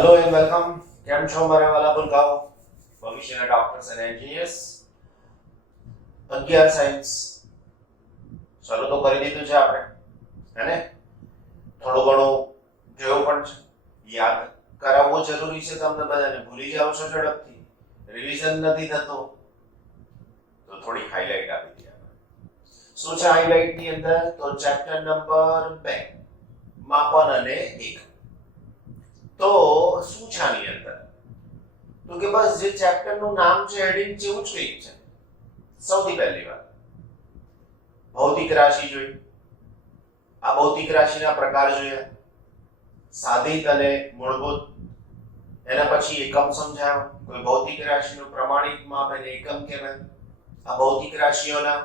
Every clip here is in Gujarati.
Hello and welcome. કેમ છો મારા વાલા ભૂલકાઓ, ભવિષ્યના ડોક્ટર્સ એન્ડ એન્જિનિયર્સ? 11 સાયન્સ શરૂ તો કરી દીધું છે આપણે, હે ને? થોડું ઘણું જોયું પણ છે, યાદ કરાવવું જરૂરી છે તમને બધાને. ભૂલી જાવ છો ઝડપથી, રિવિઝન નથી થતું, તો થોડી હાઇલાઇટ આપી દઈએ આપણે. શું છે હાઇલાઇટ ની અંદર? તો ચેપ્ટર નંબર 2 માપન અને એકમ. તો શું છે આની અંદર? તો કે બસ જે ચેપ્ટર નું નામ છે, હેડિંગ છે, એવું જ કંઈક છે. સૌથી પહેલી વાત, ભૌતિક રાશિ જોઈ. આ ભૌતિક રાશિના પ્રકાર જોયા, સાધિત અને મૂળભૂત. એના પછી એકમ સમજાયો. કોઈ ભૌતિક રાશિનું પ્રમાણિત માપ એને એકમ કહેવાય. આ ભૌતિક રાશિઓના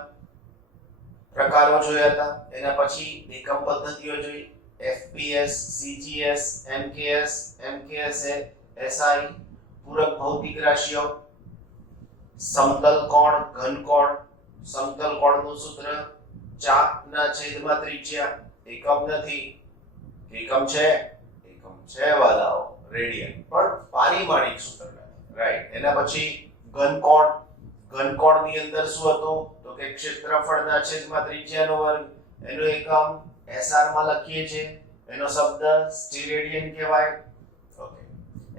પ્રકારો જોયા હતા. એના પછી એકમ પદ્ધતિઓ જોઈ. FPS, CGS, MKS, MKSA, SI. પૂરક ભૌતિક રાશિઓ, સમતલ કોણ, ઘન કોણ. સમતલ કોણનું સૂત્ર ચાપના છેદમાં ત્રિજ્યા. એકમ નથી, એકમ છે, એકમ છે વાલાઓ, રેડિયન. પણ પારિમાણિક સૂત્ર નથી, રાઈટ. એના પછી ઘન કોણ. ઘન કોણની અંદર શું હતું? તો કે ક્ષેત્રફળના છેદમાં ત્રિજ્યાનો વર્ગ. એનો એકમ એસઆર માં લખીએ છીએ. એનો શબ્દ સ્ટીરેડિયન કહેવાય. ઓકે.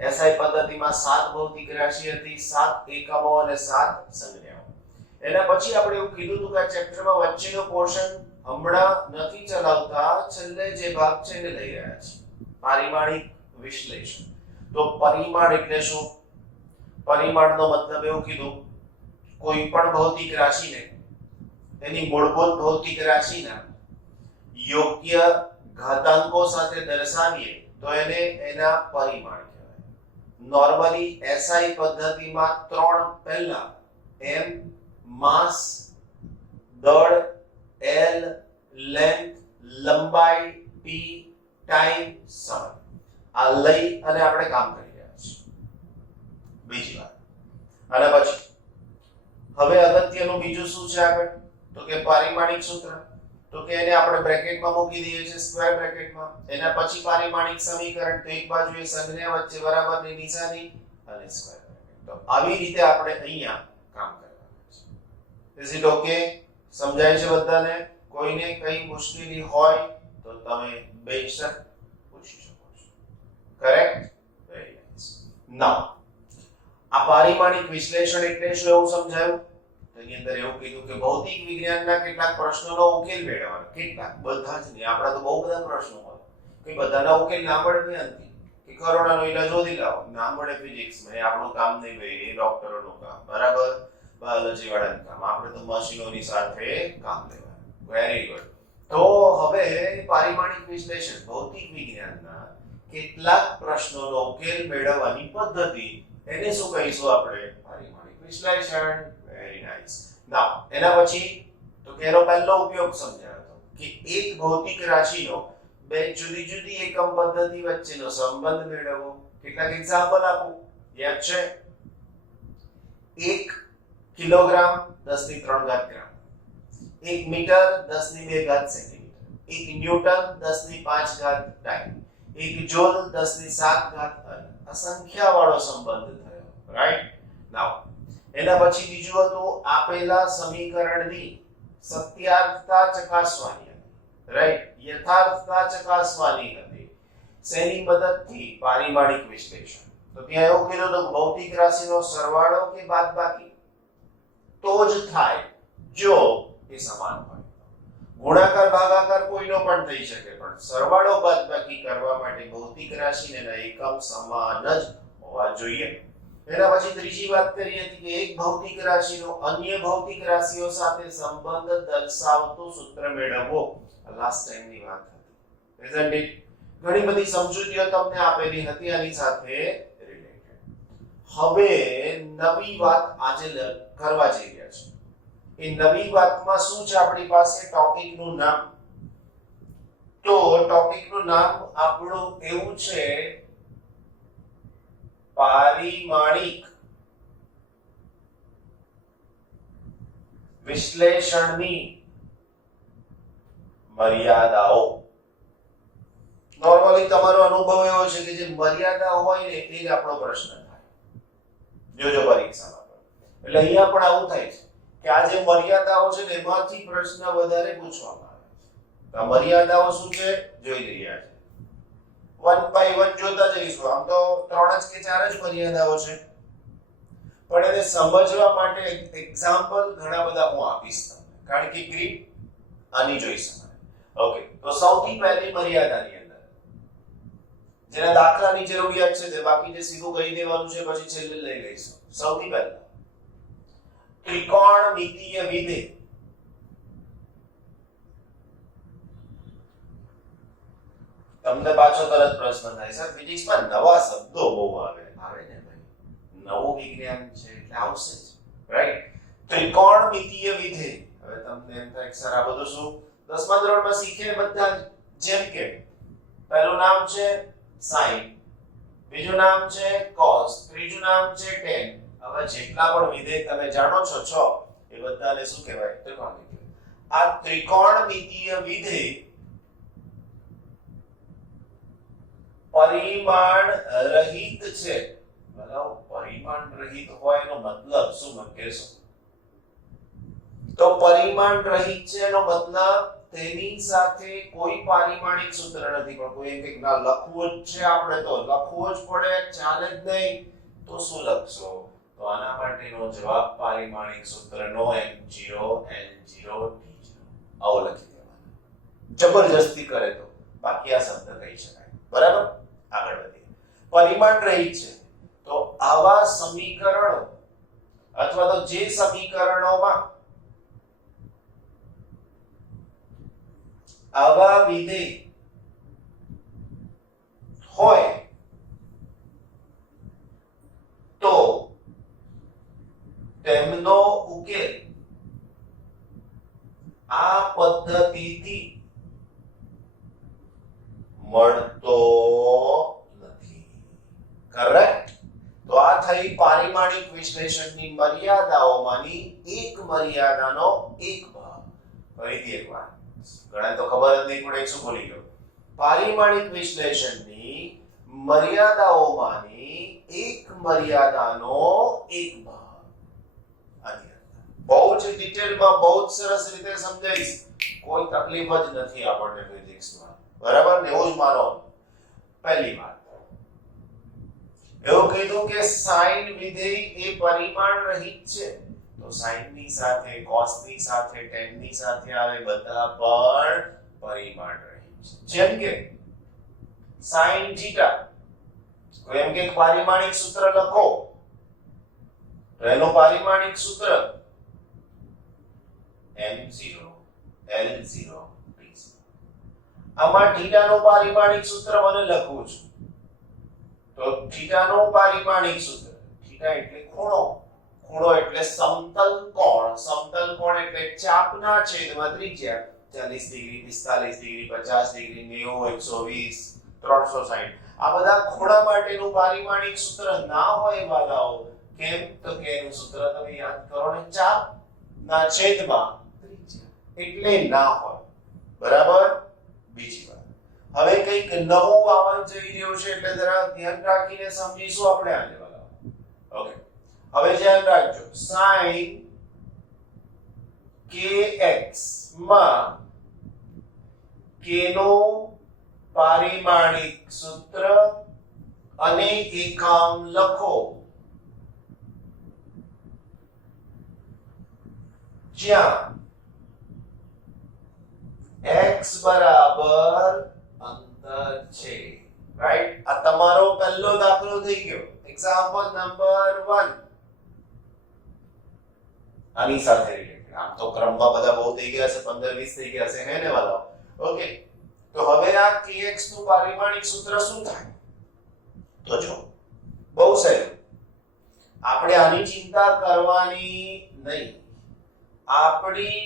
એસઆઈ પદ્ધતિમાં 7 ભૌતિક રાશિ હતી, 7 એકમો અને 7 સંજ્ઞાઓ. એના પછી આપણે એવું કીધું હતું કે આ ચેપ્ટરમાં વચ્ચેનો પોર્શન હમણાં નથી ચલાવતા, છેલ્લે જે ભાગ છે એને લઈ રહ્યા છે. પારિમાણિક વિશ્લેષણ. તો પરિમાણ એટલે શું? પરિમાણનો મતલબ એવું કીધું, કોઈ પણ ભૌતિક રાશિને એની મૂળભૂત ભૌતિક રાશિના યોગ્ય ઘાતાંકો સાથે દર્શાવીએ તો એને એના પરિમાણ કહેવાય. નોર્મલી એસઆઈ પદ્ધતિમાં 3 પહેલા એમ, માસ, દળ, એલ, લેન્થ, લંબાઈ, પી, ટાઈમ, સમય. આ લઈ અને આપણે કામ કરી રહ્યા છીએ. બીજી વાત, અને પછી હવે અગત્યનું બીજું શું છે આગળ? તો કે પારિમાણિક સૂત્ર. તો કે એને આપણે બ્રેકેટમાં મૂકી દઈએ છીએ, સ્ક્વેર બ્રેકેટમાં. એના પછી પારિમાણિક સમીકરણ, તો એક બાજુએ સંજ્ઞા, વચ્ચે બરાબરની નિશાની અને સ્ક્વેર બ્રેકેટ. તો આવી રીતે આપણે અહીંયા કામ કરવાનું છે. Is it okay? સમજાય છે બધાને? કોઈને કઈ મુશ્કેલી હોય તો તમે બેશક પૂછી શકો છો. કરેક્ટ? Very nice. નાઉ આ પારિમાણિક વિશ્લેષણ એટલે શું એવું સમજાયું? એની અંદર એવું કીધું કે ભૌતિક વિજ્ઞાનના કેટલાક પ્રશ્નોનો ઉકેલ મેળવવાનો. કેટલાક, બધા જ નહીં. આપણા તો બહુ બધા પ્રશ્નો હોય કે બધાના ઉકેલ ના મળે અંતિમ કે કોરોનાનો ઈલાજ શોધી લાવો, ના મળે ફિઝિક્સમાં, એ આપણું કામ નહીં ભાઈ, એ ડોક્ટરોનું કામ. બરાબર? બાયોલોજી વાળાનું કામ. આપણે તો મશીનોની સાથે કામ લેવાનું. Very good. તો હવે પારિમાણિક વિશ્લેષણ, ભૌતિક વિજ્ઞાનના કેટલાક પ્રશ્નોનો ઉકેલ મેળવવાની પદ્ધતિ, એને શું કહીશું આપણે? પારિમાણિક વિશ્લેષણ. Very nice. નાઉ એના પછી તો કે એનો પહેલો ઉપયોગ સમજાયો કે એક ભૌતિક રાશિનો બે જુદી જુદી એકમ પદ્ધતિ વચ્ચેનો સંબંધ મેળવવો. કેટલાક એક્ઝામ્પલ આપું, યાદ છે? 1 કિલોગ્રામ 10 ની 3 ઘાત ગ્રામ, 1 મીટર 10 ની 2 ઘાત સેન્ટીમીટર, 1 ન્યૂટન 10 ની 5 ઘાત ટાઈમ, 1 જૂલ 10 ની 7 ઘાત. આ સંખ્યા વાળો સંબંધ થયો, રાઈટ? નાઉ એના પછી બીજું હતું, આપેલા સમીકરણની સત્યાર્થતા ચકાસવાની હતી, રાઈટ? યથાર્થતા ચકાસવાની હતી. શેની મદદથી? પારિમાણિક વિશ્લેષણ. તો ત્યાં એવું કીધું હતું ભૌતિક રાશિનો સરવાળો કે બાદબાકી તો જ થાય જો એ સમાન હોય. ગુણાકાર ભાગાકાર કોઈનો પણ થઈ શકે, પણ સરવાળો બાદબાકી કરવા માટે ભૌતિક રાશિને એના એકમ સમાન જ હોવા જોઈએ. એના પછી ત્રીજી વાત કરી હતી કે એક ભૌતિક રાશિનો અન્ય ભૌતિક રાશિઓ સાથે સંબંધ દર્શાવતું સૂત્ર મેળવવો. લાસ્ટ ટાઈમની વાત હતી, isn't it? ઘણી બધી સમજૂતીઓ તમને આપેલી હતી આની સાથે રિલેટેડ. હવે નવી વાત આજે કરવા જઈ રહ્યા છે. એ નવી વાતમાં શું છે? આપણી પાસે ટોપિકનું નામ. તો ટોપિકનું નામ આપણું એવું છે, પારિમાણિક વિશ્લેષણની મર્યાદાઓ. નોર્મલી તમારો અનુભવ એવો છે કે જે મર્યાદા હોય ને એ જ આપણો પ્રશ્ન થાય જોજો પરીક્ષામાં. એટલે અહીંયા પણ આવું થાય છે કે આ જે મર્યાદાઓ છે ને એમાંથી પ્રશ્ન વધારે પૂછવામાં આવે છે. તો મર્યાદાઓ શું છે જોઈ રહ્યા છે. 1 by 1 જોતા જઈશું. આમ તો 3 જ કે 4 જ મર્યાદાઓ છે, પણ એને સમજવા માટે એક્ઝામ્પલ ઘણા બધા હું આપીશ તમને, કારણ કે ગ્રીપ આની જોઈ શકાય. ઓકે, તો સૌથી પહેલી મર્યાદાની અંદર જેના દાખલાની જરૂરિયાત છે તે બાકી જે સીધું કહી દેવાનું છે પછી છેલ્લે લઈ લઈશું. સૌથી પહેલા ત્રિકોણમિતીય વિધેય. તમને પાછો તરત પ્રશ્ન થાય સર ફિઝિક્સમાં નવા શબ્દો બહુ આવે ને ભાઈ, નવું વિજ્ઞાન છે એટલે આવશે જ, રાઈટ? ત્રિકોણમિતીય વિધેય. હવે તમને એમ થાય સર આ બધું શું 10મા ધોરણમાં શીખે બધા જ. જેમ કે પહેલું નામ છે sin, બીજું નામ છે cos, ત્રીજું નામ છે tan. હવે જેટલા પણ વિધેય તમે જાણો છો એ બધાને શું કહેવાય? ત્રિકોણમિતીય. આ ત્રિકોણમિતીય વિધેય પરિમાણ રહિત છે. બરાબર, પરિમાણ રહિત હોય એનો મતલબ શું મને કહેશો? તો પરિમાણ રહિત છે એનો મતલબ તેની સાથે કોઈ પારિમાણિક સૂત્ર નથી. પણ કોઈ એક ના લખવું જ છે, આપણે તો લખવું જ પડે, ચાલે જ નહીં. તો શું લખશો? તો આના માટેનો જવાબ પારિમાણિક સૂત્રનો m0 n0 t0 આવો લખી દેવાનો. જબરજસ્તી કરે તો બાકી આ શબ્દ કહી શકાય. બરાબર, આગળ વધીએ. પરિમાણ રહિત છે તો આવા સમીકરણો અથવા તો જે સમીકરણોમાં આવા વિધેય હોય તો તેમનો ઉકેલ આ પદ્ધતિથી મળતો નથી. કરેક્ટ? તો આ થઈ પારિમાણિક વિશ્લેષણની મર્યાદાઓમાંની એક મર્યાદાનો એક ભાગ. ફરીથી એકવાર, ઘણા તો ખબર જ નહીં પડે શું બોલી ગયો. પારિમાણિક વિશ્લેષણની મર્યાદાઓમાંની એક મર્યાદાનો એક ભાગ. આની બહુ જ ડિટેલમાં બહુ જ સરસ રીતે સમજાઈશ. કોઈ તકલીફ જ નથી આપણને ફિઝિક્સમાં. બરાબર ને? એવું જ માનો. પહેલી વાત એવું કીધું કે sin વિધેય એ પરિમાણ રહિત છે. તો sin ની સાથે cos ની સાથે tan ની સાથે આવે બધા પણ પરિમાણ રહિત છે. જેમ કે sin θ, તો એમ કે પારિમાણિક સૂત્ર લખો તો એનું પારિમાણિક સૂત્ર m0 l0 t0. આમાં θ નું પારિમાણિક સૂત્ર મને લખવું છે તો θ નું પારિમાણિક સૂત્ર, θ એટલે ખૂણો, ખૂણો એટલે સમતલ કોણ, સમતલ કોણ એટલે ચાપના છેદમાં ત્રિજ્યા. 40 ડિગ્રી, 45 ડિગ્રી, 50 ડિગ્રી, 90, 120, 360 આ બધા ખૂણા માટેનું પારિમાણિક સૂત્ર ના હોય વાલાઓ. કેમ? તો કે એનું સૂત્ર તમે યાદ કરો ને, ચાપ ના છેદમાં ત્રિજ્યા, એટલે ના હોય. બરાબર? બીજી વાત, હવે કંઈક નવું આવવાનું જઈ રહ્યું છે એટલે જરા ધ્યાન રાખીને સમજીશું આપણે આને વાલાઓ. ઓકે, હવે ધ્યાન રાખજો. sin kx માં k નું પારિમાણિક સૂત્ર અને એકમ લખો જ્યાં x બરાબર અંતર છે. રાઈટ? આ તમારો પહેલો દાખલો થઈ ગયો. એક્ઝામ્પલ નંબર 1 આની સાથે રિલેટેડ. આમ તો ક્રમમાં બધા બહુ થઈ ગયા છે, 15-20 થઈ ગયા છે, હે ને વાલા? ઓકે, તો હવે આ kx નું પારિમાણિક સૂત્ર શું થાય? તો જો બહુ સહેલું, આપણે આની ચિંતા કરવાની નહીં. આપણી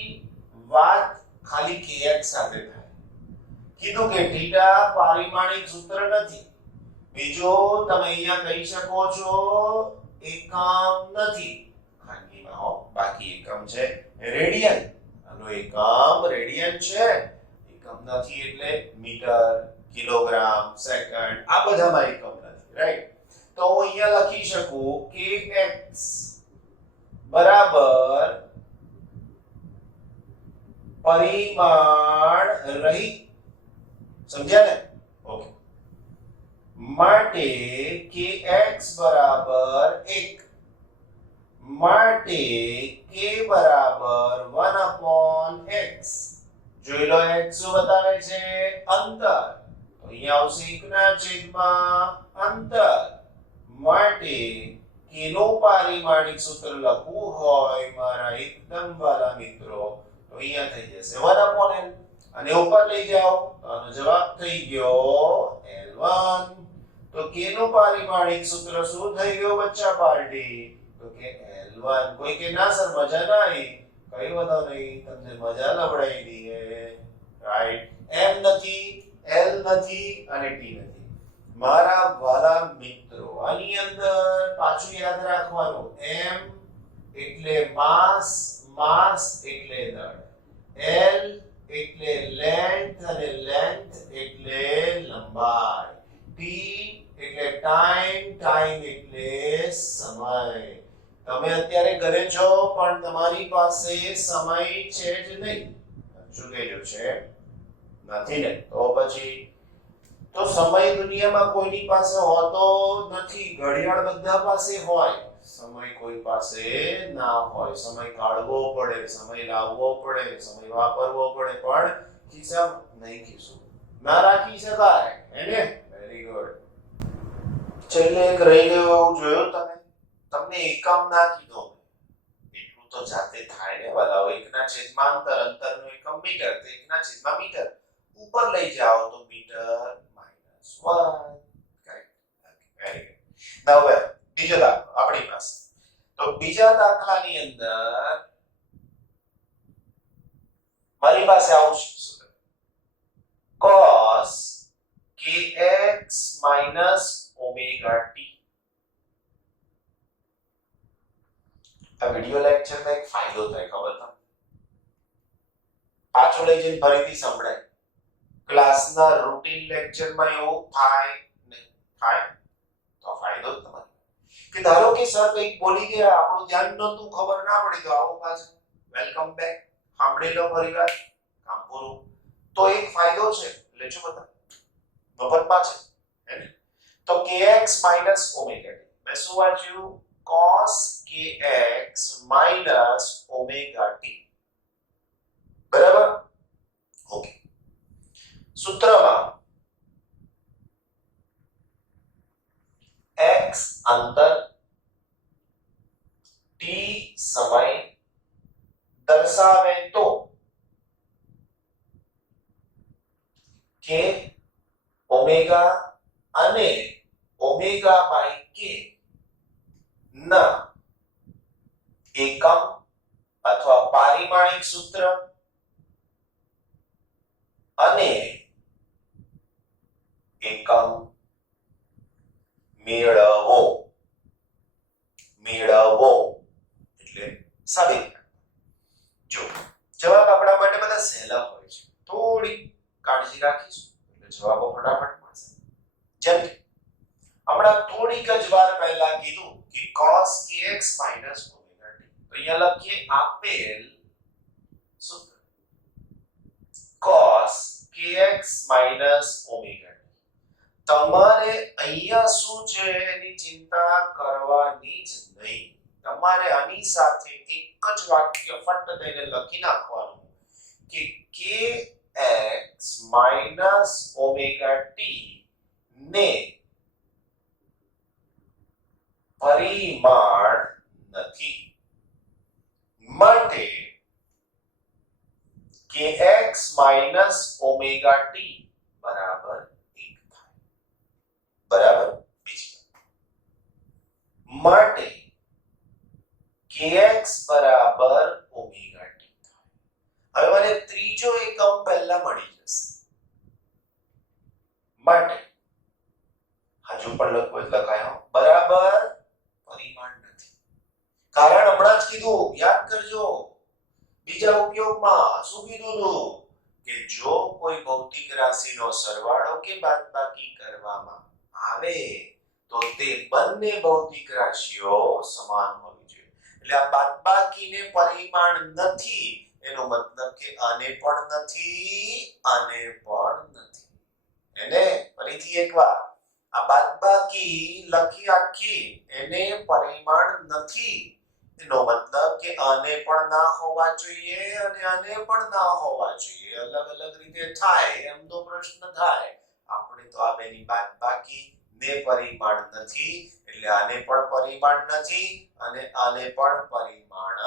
વાત ખાલી kx સાથે થાય. કીધું કે θ પારિમાણિક સૂત્ર નથી. બીજું તમે અહીંયા કહી શકો છો એકમ નથી. ખાનગીમાં હો, બાકી એકમ છે રેડિયન. આનો એકમ રેડિયન છે, એકમ નથી એટલે મીટર, કિલોગ્રામ, સેકન્ડ આ બધામાં એકમ નથી, રાઈટ? તો હું અહીંયા લખી શકું કે x બરાબર પરિમાણ રહિત, સમજ્યા ને? ઓકે, માટે kx બરાબર 1 માટે k બરાબર 1/x. જોઈ લો x શું બતાવે છે? અંતર. તો અહીંયા આવશે 1/, અંતર માટે k નું પારિમાણિક સૂત્ર લખવું હોય મારા એકદમ વાલા મિત્રો તો અહીંયા થઈ જશે 1/n અને ઉપર લઈ જાઓ તો આનો જવાબ થઈ ગયો L1. તો k નું પારિમાણિક સૂત્ર શું થઈ ગયું બચ્ચા પાર્ટી? તો કે L1. કોઈ કે ના સર મજા ના આવી. કઈ વાંધો નહીં, તમને મજા લવડાવી દઈએ, રાઈટ? m નથી, l નથી અને t નથી. મારા વાલા મિત્રો આની અંદર પાછું યાદ રાખવાનું, m એટલે માસ, માસ એટલે દળ, l એટલે લેન્થ અને લેન્થ એટલે લંબાઈ, t એટલે ટાઈમ, ટાઈમ એટલે સમય. તમે અત્યારે ઘરે છો પણ તમારી પાસે સમય છે જ નહીં. શું કહેજો છે? નથી ને? તો પછી તો સમય દુનિયામાં કોઈની પાસે હોતો નથી. ઘડિયાળ બધા પાસે હોય, સમય કોઈ પાસે ના હોય. સમય કાઢવો પડે, સમય લાવવો પડે, સમય વાપરવો પડે, પણ ખિસ્સામાં નહીં, ખિસ્સું ના રાખી શકાય. એને વેરી ગુડ. છેલ્લે એક રહી ગયો એવું જોયું તમે? તમને એકમ ના કીધો, એટલું તો જાતે થાય ને વાલાઓ. 1/અંતર, અંતરનો એકમ મીટર, તો 1/, મીટર. ઉપર લઈ જાઓ તો મીટર -1. કરેક્ટ? Very good. હવે બીજો દાખલો આપણી પાસે. તો બીજા દાખલાની અંદર મારી પાસે આવું સૂત્ર cos kx - omega t. આ વિડિયો લેક્ચરમાં એક ફાયદો થાય, ખબર તમને? પાછો લઈ જઈને ફરીથી સંભળાય. ક્લાસના રૂટીન લેક્ચરમાં એવું થાય નહીં. થાય તો ફાયદો જ તમારો કે ધારો કે સર કંઈક બોલી ગયા, આપણું ધ્યાન નહોતું, ખબર ના પડી, તો આવો પાછું વેલકમ બેક, સાંભળી લો ફરીવાર, કામ પૂરું. તો એક ફાયદો છે, લેજો બધા મફતમાં છે, હે ને? તો kx - omega t. મેં શું વાંચ્યું? cos kx - omega t. બરાબર? ઓકે. સૂત્રમાં x અંતર, t સમય દર્શાવે તો k ઓમેગા અને ઓમેગા બાય k ના એકમ અથવા પારિમાણિક સૂત્ર અને એકમ મેળવો. મેળવો એટલે સાબિત. જો જવાબ આપણા માટે બધા સહેલા હોય છે, થોડી કાળજી રાખીશું એટલે જવાબો ફટાફટ મળશે. જેમ કે હમણાં થોડીક જ વાર પહેલા કીધું કે cos kx - omega t. તો અહીંયા લખીએ આપેલ સૂત્ર cos kx - omega t. તમારે અહીંયા શું છે એની ચિંતા કરવાની જ નહીં. તમારે આની સાથે એક જ વાક્ય ફટ દઈને લખી નાખવાનું કે kx - omega t ને પરિમાણ નથી માટે kx - omega t બરાબર 1 થાય. બરાબર? બીજી માટે kx બરાબર omega t થાય. હવે મને ત્રીજો એકમ પહેલા મળી જશે. માટે હજુ પણ લખવું લખાયો બરાબર પરિમાણ નથી. કારણ હમણાં જ કીધું, યાદ કરજો. બીજા ઉપયોગમાં શું કીધું હતું? કે જો કોઈ ભૌતિક રાશિનો સરવાળો કે બાદબાકી કરવામાં આવે તો તે બંને ભૌતિક રાશિઓ સમાન હોવી જોઈએ. એટલે આ બાદબાકીને પરિમાણ નથી એનો મતલબ કે આને પણ નથી આને પણ નથી. એને ફરીથી એકવાર આ બાદબાકી લખી આખી એને પરિમાણ નથી એનો મતલબ કે આને પણ ના હોવા જોઈએ અને આને પણ ના હોવા જોઈએ. અલગ અલગ રીતે થાય એમ તો પ્રશ્ન થાય. આપણે તો આ બેની બાદબાકી ને પરિમાણ નથી એટલે આને પણ પરિમાણ નથી અને આને પણ પરિમાણ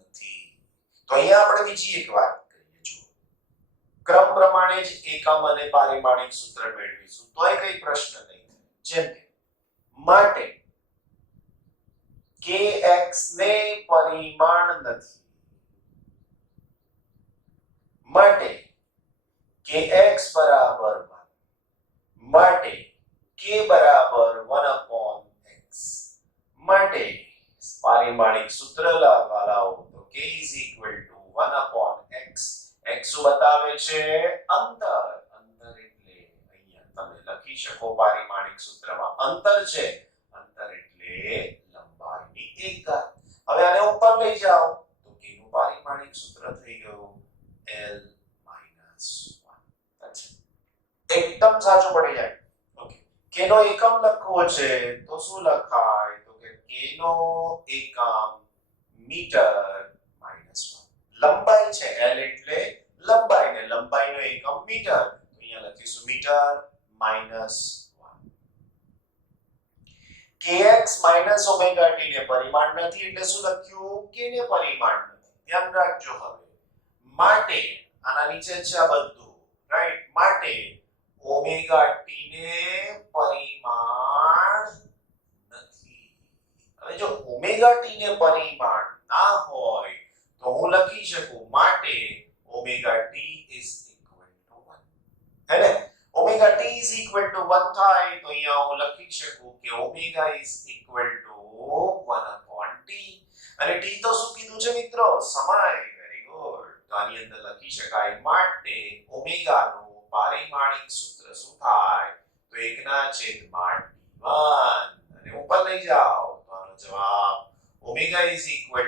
નથી. તો અહીંયા આપણે બીજી એક વાત કરીએ. જો ક્રમ પ્રમાણે જ એકમ અને પારિમાણિક સૂત્ર મેળવીશું તોય કઈ પ્રશ્ન નહીં થાય. જેમ કે માટે kx ને પરિમાણ નથી માટે kx બરાબર 1 માટે k બરાબર 1/x માટે પારિમાણિક સૂત્ર વાળાઓ તો k = 1/x x શું બતાવે છે અંતર. અંતર એટલે અહીંયા તમે લખી શકો પારિમાણિક સૂત્રમાં અંતર છે. અંતર એટલે લંબાઈની એક ઘાત. હવે આને ઉપર લઈ જાઓ તો k નું પારિમાણિક સૂત્ર થઈ ગયું l - 1. એકદમ સાચું પડી જાય. ઓકે k નો એકમ લખવો છે તો શું લખાય તો કે k નો એકમ મીટર - 1. લંબાઈ છે l એટલે લંબાઈ ને લંબાઈનો એકમ મીટર તો અહીંયા લખીશું મીટર - 1. kx - ωt ને પરિમાણ નથી એટલે શું લખ્યું k ને પરિમાણ નથી. ધ્યાન રાખજો. હવે માટે આના નીચે છે આ બધું રાઈટ માટે ωt ને પરિમાણ નથી. હવે જો ωt ને પરિમાણ ના હોય તો હું લખી શકું માટે ωt = 1. હેને ωt = 1 થાય તો અહીંયા હું લખી શકું કે ω = 1/t અને t તો શું કીધું છે મિત્રો સમય. Very good. તો આની અંદર લખી શકાય માટે ω નું પારિમાણિક સૂત્ર શું થાય તો 1/t1 અને ઉપર લઈ જાઓ તો આનો જવાબ ω = t - 1.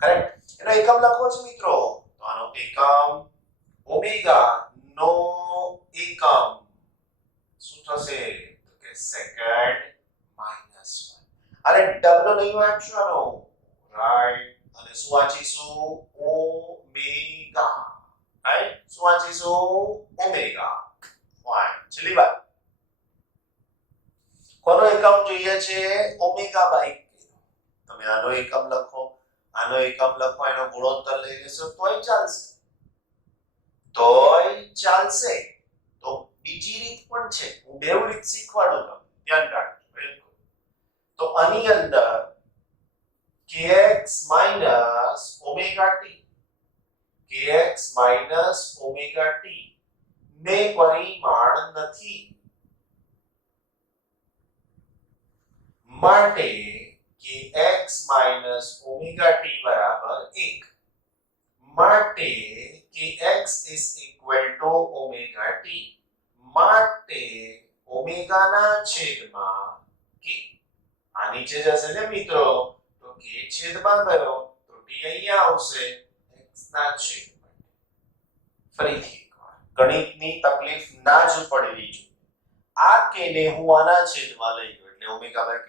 કરેક્ટ. એનો એકમ લખવો છે મિત્રો તો આનો એકમ ω નો એકમ શું થશે તો કે સેકન્ડ - 1. અરે ડબલ નહીં વાંચવાનો રાઈટ અને શું વાંચીશું ઓમેગા. રાઈટ શું વાંચીશું ઓમેગા. ફાઇન. છેલ્લી વાત કોનો એકમ જોઈએ છે ઓમેગા/k. તમે આનો એકમ લખો આનો એકમ લખો એનો ગુણોત્તર લઈ લેશો તોય ચાલશે. તો બીજી રીત પણ છે હું બે રીત શીખવાડું તમને ધ્યાન રાખજો. બિલકુલ. તો આની અંદર kx - ωt kx - ωt ને પરિમાણ નથી માટે kx - ωt બરાબર 1 માટે kx = ωt માટે ઓમેગાના છેદમાં k. આ નીચે જશે ને મિત્રો તો k છેદમાં ગયો તો t અહીંયા આવશે x ના છેદમાં. ફરીથી એકવાર ગણિતની તકલીફ ના જ પડવી જોઈએ. આ k ને હું આના છેદમાં લઈ ગયો એટલે ω/k થાય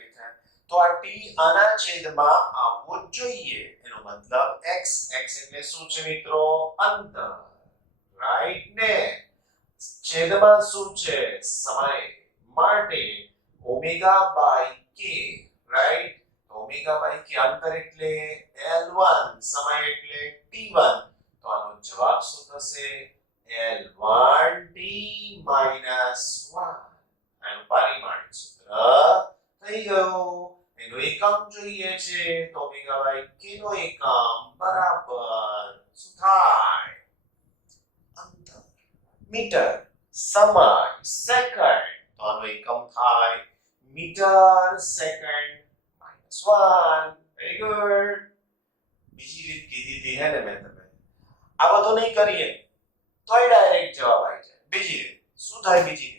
તો આ t આના છેદમાં આવવો જોઈએ. એનો મતલબ x એટલે શું છે મિત્રો અંતર. રાઈટ ને છેદમાં શું છે સમય માટે ω/k. રાઈટ ω/k અંતર એટલે l1 સમય એટલે t1 તો આનો જવાબ શું થશે l1t - 1. આનું પારિમાણિક સૂત્ર થઈ ગયું. એનો એકમ જોઈએ છે તો ω/k નો એકમ બરાબર શું થાય અંતર મીટર સમય સેકન્ડ તો આનો એકમ થાય મીટર સેકન્ડ - 1. Very good. બીજી રીત કીધી હતી હે ને મેં તમને આ બધું નહીં કરીએ તોય ડાયરેક્ટ જવાબ આવી જાય. બીજી રીત શું થાય? બીજી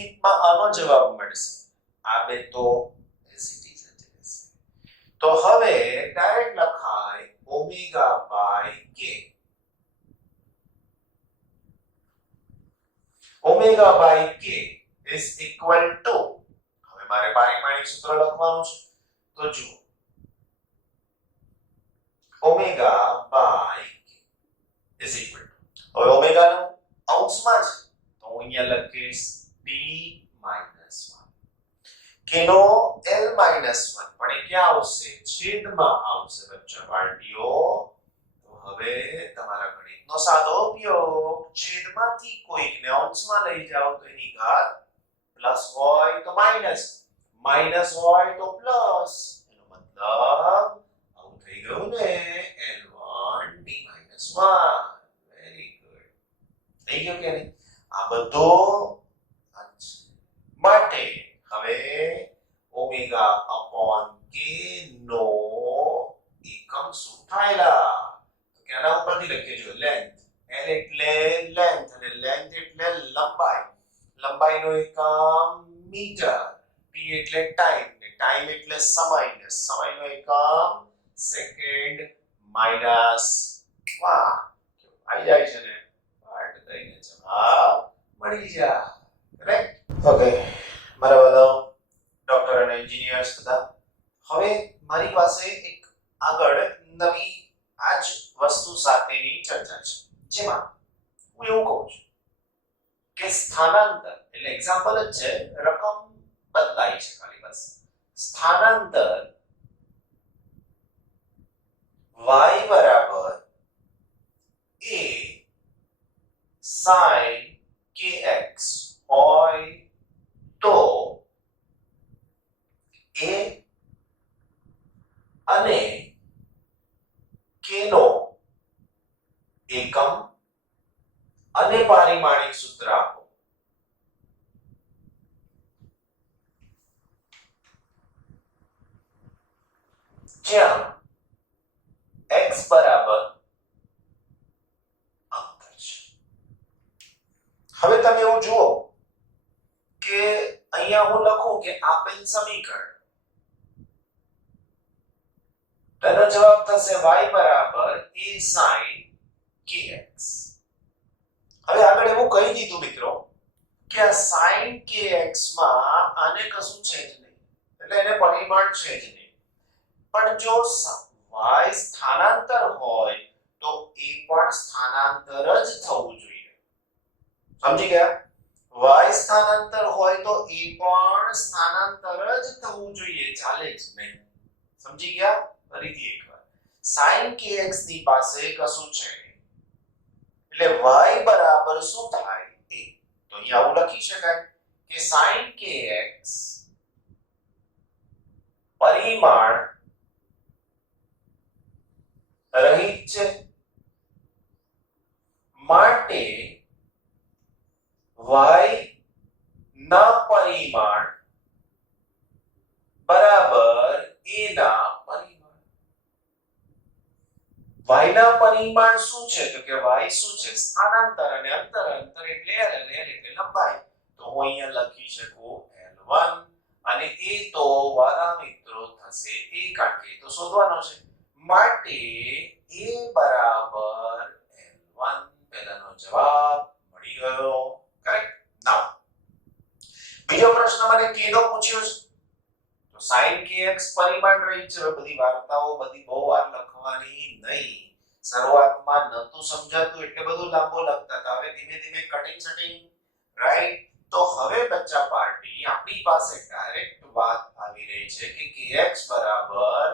રીતમાં આનો જવાબ મળશે. આ બે તો એસિટી જ રહેશે. તો હવે ડાયરેક્ટ લખાય ઓમેગા બાય કે. ઓમેગા બાય કે is equal to, હવે મારે પારિમાણિક સૂત્ર લખવાનું છે. તો જુઓ ઓમેગા બાય કે is equal to, હવે ઓમેગા નું અંશમાં છે તો હું અહીંયા લખીશ t minus 1. કેનો l minus 1 પણ એ ક્યાં આવશે? છેદમાં આવશે બચ્ચા પાર્ટીઓ. તો હવે તમારા ગણિતનો સાદો ઉપયોગ, છેદમાંથી કોઈકને અંશમાં લઈ જાઓ તો એની ઘાત પ્લસ હોય તો માઈનસ, માઈનસ હોય તો પ્લસ. એનો મતલબ આવું થઈ ગયું ને, l1 t minus 1. Very good. થઈ ગયું કે નહીં? આ બધો માટે હવે ઓમેગા અપોન કે નો એકમ શું થાયલા? તો કેના ઉપરથી લખીએ જો લેન્થ. l એટલે લેન્થ અને લેન્થ એટલે લંબાઈ. લંબાઈનો એકમ મીટર. t એટલે ટાઈમ ને ટાઈમ એટલે સમય ને સમયનો એકમ સેકન્ડ માઈનસ 1. આવી જાય છે ને? પાર્ટ દઈને જવાબ મળી જાય. કરેક્ટ? ઓકે મારા વાલા ડોક્ટર અને એન્જિનિયર્સ બધા, હવે મારી પાસે એક આગળ નવી આ જ વસ્તુ સાથેની ચર્ચા છે, જેમાં હું એવું કહું છું કે સ્થાનાંતર એટલે એક્ઝામ્પલ જ છે, રકમ બદલાઈ છે ખાલી બસ. સ્થાનાંતર y બરાબર a sin kx હોય તો a અને k નો એકમ અને પારિમાણિક સૂત્ર આપો. જ્યાં x બરાબર અંતર છે. હવે તમે એવું જુઓ કે અહીંયા હું લખું કે આપેલ સમીકરણ, તેનો જવાબ થશે y બરાબર a sin kx. હવે આગળ એવું કહી દીધું મિત્રો કે આ sin kx માં આને કશું છે જ નહીં, એટલે એને પરિમાણ છે જ નહીં. પણ જો y સ્થાનાંતર હોય તો એ પણ સ્થાનાંતર જ થવું જોઈએ. સમજી ગયા? y સ્થાનાંતર હોય તો એ પણ સ્થાનાંતર જ થવું જોઈએ, ચાલે જ નહીં. સમજી ગયા? ફરીથી એકવાર, sin kx ની પાસે કશું છે એટલે y બરાબર શું થાય? a. તો અહીંયા આવું લખી શકાય કે sin kx પરિમાણ રહિત છે માટે y ના પરિમાણ બરાબર a ના પરિમાણ. y ના પરિમાણ શું છે? તો કે y શું છે? સ્થાનાંતર અને અંતર. અંતર એટલે l અને l એટલે લંબાઈ. તો હું અહીંયા લખી શકું l1 અને a તો વાલા મિત્રો થશે a, કારણ કે તો શોધવાનો છે માટે a બરાબર l1. પહેલાનો જવાબ મળી ગયો. કરેક્ટ? નાઉ બીજો પ્રશ્ન મને k નો પૂછ્યો છે. તો sin kx પરિમાણ રહિત છે. બધી વાર્તાઓ બધી બહુ વાર લખવાની નહીં. શરૂઆતમાં નતું સમજાતું એટલે બધું લાંબો લખતા હતા. હવે ધીમે ધીમે કટિંગ સેટિંગ, રાઈટ? તો હવે બચ્ચા પાર્ટી આપણી પાસે ડાયરેક્ટ વાત આવી રહી છે કે kx બરાબર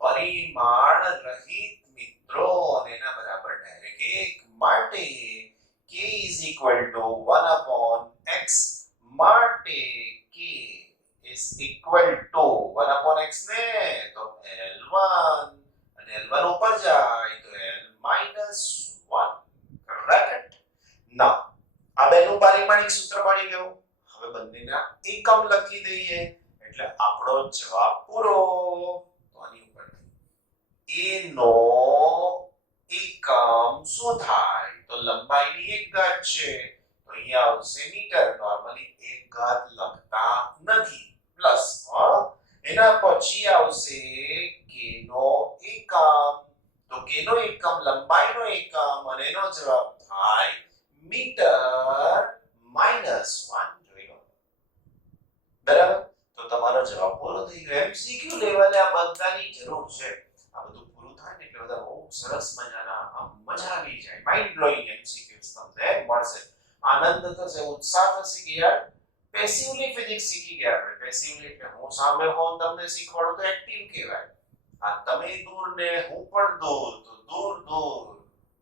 પરિમાણ રહિત મિત્રો, અને એના બરાબર ડાયરેક્ટ 1 માટે k is equal to 1 upon x માટે k is equal to 1 upon x ને તો l1 અને l1 ઉપર જાય તો l minus 1. કરેક્ટ? નાઉ આ બેનું પારિમાણિક સૂત્ર મળી ગયું. હવે બંનેના એકમ લખી દઈએ એટલે આપણો જવાબ પૂરો. તો આની ઉપર a નો એકમ શું થાય તો લંબાઈની એક ઘાત છે તો અહીંયા આવશે મીટર નોર્મલી એક ઘાત લખતા નથી પ્લસ એના પછી આવશે કે નો એકમ તો કે નો એકમ લંબાઈનો એકમ અને એનો જવાબ થાય મીટર -1 જોઈ લો બરાબર તો તમારો જવાબ પૂરો થઈ ગયો એમસીક્યુ લેવલે આ બધાની જરૂર છે આ બધું પૂરું થાય ને એટલે બધા બહુ સરસ મજાના મજા આવી જાય માઇન્ડ બ્લોઇંગ એમસીક્યુઝ તમને મળશે આનંદ થશે ઉત્સાહ થશે કે યાર પેસિવલી ફિઝિક્સ શીખી ગયા આપણે પેસિવલી એટલે હું સામે હોઉં તમને શીખવાડું તો એક્ટિવ કહેવાય આ તમે દૂર ને હું પણ દૂર તો દૂર દૂર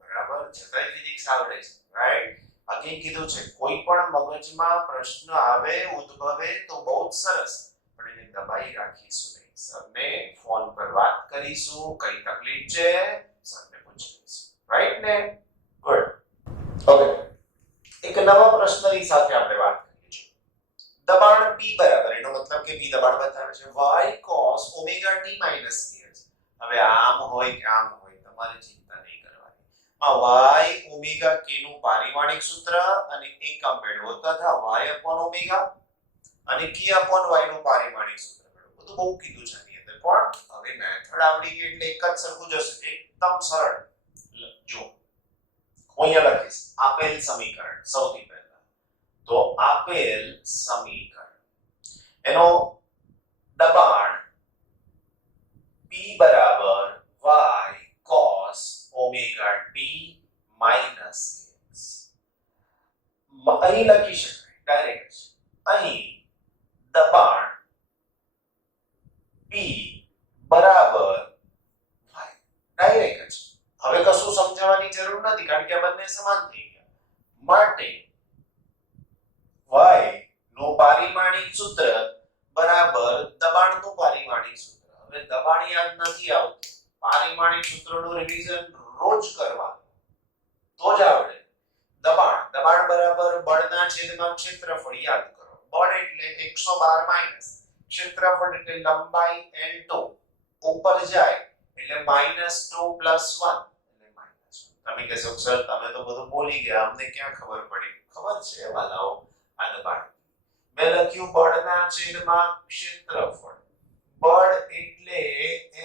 બરાબર છતાંય ફિઝિક્સ આવડે છે રાઈટ આગળ કીધું છે કોઈ પણ મગજમાં પ્રશ્ન આવે ઉદ્ભવે તો બહુ જ સરસ પણ એને દબાઈ રાખીશું નહીં સરને ફોન પર વાત કરીશું કઈ તકલીફ છે સરને પૂછી લઈશું રાઈટ ને ગુડ ઓકે એક નવા પ્રશ્નની સાથે આપણે વાત કરીએ છીએ દબાણ p બરાબર એનો મતલબ કે p દબાણ બતાવે છે y cos omega t minus k હવે આમ હોય કે આમ હોય તમારે ચિંતા નહીં કરવાની આ y ઓમેગા k નું પારિમાણિક સૂત્ર અને એકમ મેળવો તથા y ઓમેગા અને k y નું પારિમાણિક સૂત્ર મેળવો બધું બહુ કીધું છે આની અંદર પણ હવે મેથડ આવડી ગઈ એટલે એક જ સરખું જશે એકદમ સરળ જો હું અહીંયા લખીશ આપેલ સમીકરણ સૌથી પહેલા તો આપેલ સમીકરણ એનો દબાણ p બરાબર y cos omega t minus x અહીં લખી શકાય ડાયરેક્ટ અહીં દબાણ p બરાબર y ડાયરેક્ટ હવે કશું સમજાવવાની જરૂર નથી કારણ કે આ બંને સમાન થઈ ગયા માટે y નું પારિમાણિક સૂત્ર બરાબર દબાણનું પારિમાણિક સૂત્ર હવે દબાણ યાદ નથી આવતું પારિમાણિક સૂત્રનું રિવિઝન રોજ કરવાનું તો જ આવડે દબાણ બરાબર બળના છેદમાં ક્ષેત્રફળ યાદ કરો બળ એટલે 112 માઈનસ ક્ષેત્રફળ એટલે લંબાઈ L2 ઉપર જાય એટલે -2 + 1 તમે કહેશો સર તમે તો બધું બોલી ગયા અમને ક્યાં ખબર પડી ખબર છે વાલાઓ આ દબાણ મેં લખ્યું બળના છેદમાં ક્ષેત્રફળ બળ એટલે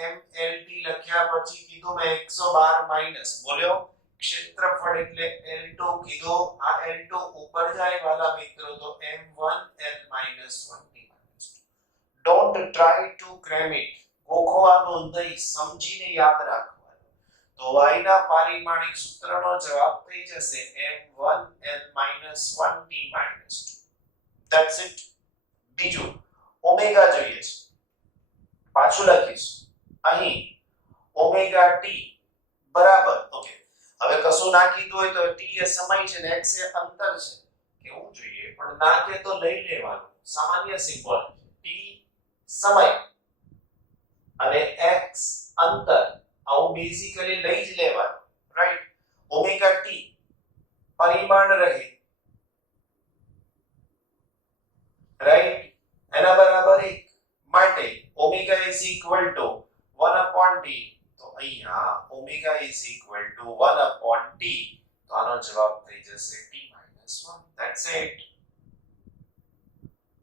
mlt લખ્યા પછી કીધું મેં 112 માઈનસ બોલ્યો ક્ષેત્રફળ એટલે L2 કીધું આ L2 ઉપર જાય વાલા મિત્રો તો m1 l -1 t don't try to cram it ગોખવાનું નહીં સમજીને યાદ રાખો તો y ના પારિમાણિક સૂત્રનો જવાબ થઈ જશે m1 l -1 t -2 that's it બીજું ઓમેગા જોઈએ છે પાછું લખીશ અહીં ઓમેગા t બરાબર ઓકે હવે કશું ના કીધું હોય તો t એ સમય છે ને x એ અંતર છે કેવું જોઈએ પણ ના કે તો લઈ લેવાનું સામાન્ય સિમ્બોલ t સમય અને x અંતર આવું બેઝિકલી લઈ જ લેવાનું રાઈટ ઓમેગા t પરિમાણ રહે રાઈટ એના બરાબર 1 માટે ઓમેગા = 1/t તો અહીંયા ઓમેગા = 1/t તો આનો જવાબ થઈ જશે t - 1 ધેટ્સ ઇટ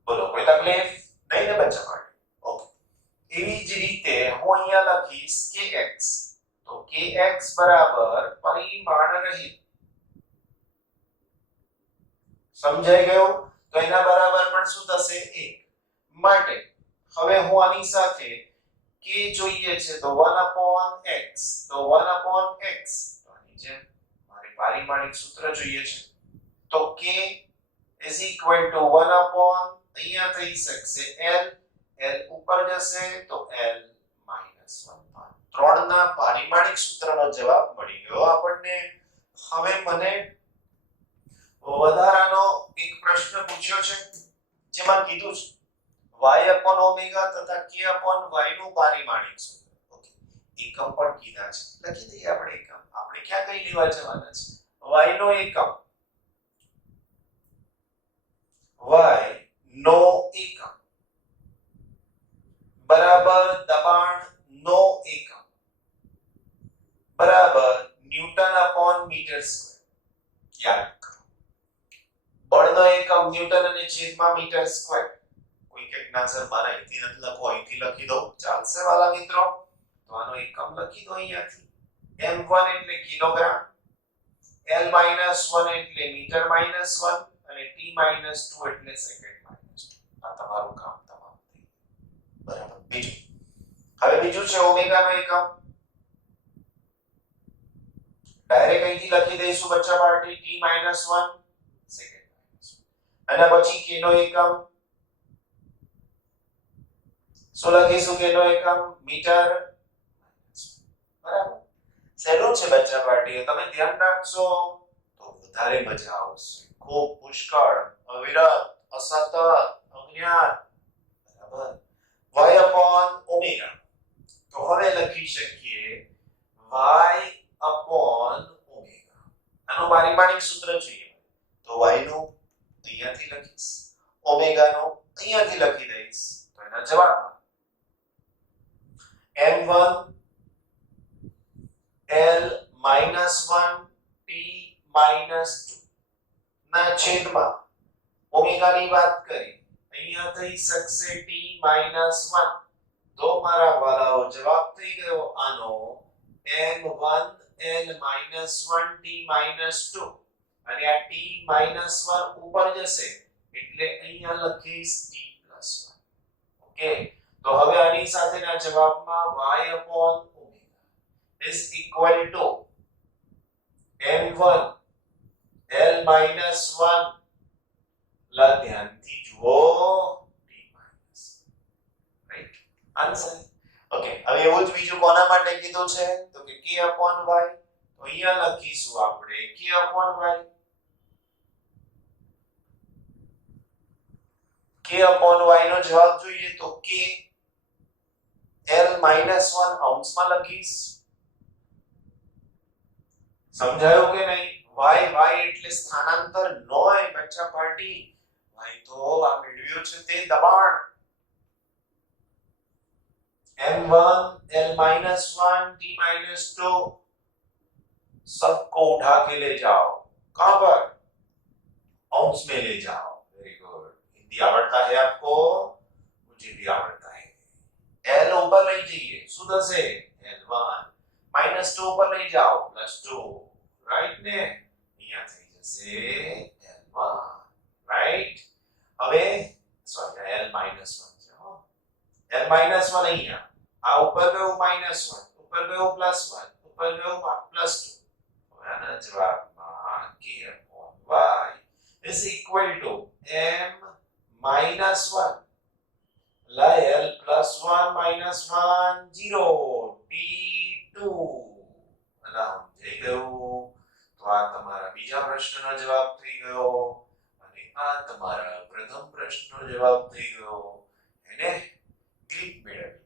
બોલો કોઈ તકલીફ નહીં ને બચ્ચા માટે ઓકે એવી જ રીતે હું અહીંયા લખીશ kx તો kx બરાબર પરિમાણ રહિત સમજાઈ ગયું તો એના બરાબર પણ શું થશે 1 માટે હવે હું આની સાથે k જોઈએ છે તો 1/x તો 1/x તો આની જેમ મારે પારિમાણિક સૂત્ર જોઈએ છે તો k = 1/ અહીંયા થઈ શકશે l l ઉપર જશે તો l - 1 3 ના પારિમાણિક સૂત્રનો જવાબ મળી ગયો આપણને હવે મને વધારાનો એક પ્રશ્ન પૂછ્યો છે જેમાં કીધું છે y/ω તથા k/y નું પારિમાણિક સૂત્ર ઓકે એકમ પણ કીધા છે લખી દઈએ આપણે એકમ આપણે ક્યાં કઈ લેવા જવાના છે y નો એકમ બરાબર દબાણ નો એકમ બરાબર ન્યૂટન/ મીટર સ્ક્વેર યાદ કરો બળનો એકમ ન્યૂટન અને છેદમાં મીટર સ્ક્વેર કોઈ કે ના સર મારા અહીંથી નથી લખો અહીંથી લખી દઉં ચાલશે વાલા મિત્રો તો આનો એકમ લખી દો અહીંયાથી m1 એટલે કિલોગ્રામ L-1 એટલે મીટર -1 અને T-2 એટલે સેકન્ડ -2 આ તમારું કામ તમામ થઈ બરાબર બીજું છે ઓમેગા નો એકમ ડાયરેક્ટ અહીંથી લખી દઈશું બચ્ચા પાર્ટી T-1 સેકન્ડ અને પછી k નો એકમ શું લખીશું k નો એકમ મીટર બરાબર સહેલું છે બચ્ચા પાર્ટીઓ તમે ધ્યાન રાખશો તો વધારે મજા આવશે ખૂબ પુષ્કળ અવિરત અસતત અજ્ઞાત બરાબર y upon omega તો હવે લખી શકીએ y upon omega આનું પારિમાણિક સૂત્ર જોઈએ તો y નું અહીંયાથી લખીશ ઓમેગા નું અહીંયાથી લખી દઈશ તો એના જવાબમાં m1 L -1 T -2 ના છેદમાં ઓમેગા ની વાત કરી અહીંયા થઈ શકશે T -1 તો મારા વાલાઓ જવાબ થઈ ગયો આનો m1 L -1 T -2 અને આ T -1 ઉપર જશે એટલે અહીંયા લખીશ T +1 ઓકે તો હવે આની સાથેના જવાબમાં y upon is equal to m1 L -1 લા ધ્યાનથી જુઓ T રાઈટ આન્સર ઓકે હવે એવું જ બીજું કોના માટે કીધું છે તો કે k upon y તો અહીંયા લખીશું આપણે k upon y k upon y નો જવાબ જોઈએ તો k L -1 અંશમાં લખીશ સમજાયો કે નહીં y એટલે સ્થાનાંતર નોય બચ્ચા પાર્ટી y તો આ મેળવ્યો છે તે દબાણ m1 L -1 T -2 सबको उठा के ले जाओ कहां पर अंश में ले जाओ वेरी गुड हिंदी आवड़ता है आपको मुझे भी आवड़ता है L ऊपर ले जाइए શું થશે L1 -2 ઉપર લઈ જાઓ +2 રાઈટ ને અહીંયા થઈ જશે L1 રાઈટ હવે સોરી L -1 છે હો L -1 અહીંયા આ ઉપર ગયું -1 ઉપર ગયું +1 ઉપર ગયું +2 આના જવાબમાં k upon y is equal to m -1 L +1 -1 0 T2 અલા થઈ ગયું તો આ તમારા બીજા પ્રશ્નનો જવાબ થઈ ગયો અને આ તમારા પ્રથમ પ્રશ્નનો જવાબ થઈ ગયો એને ગ્રીપ મેળવી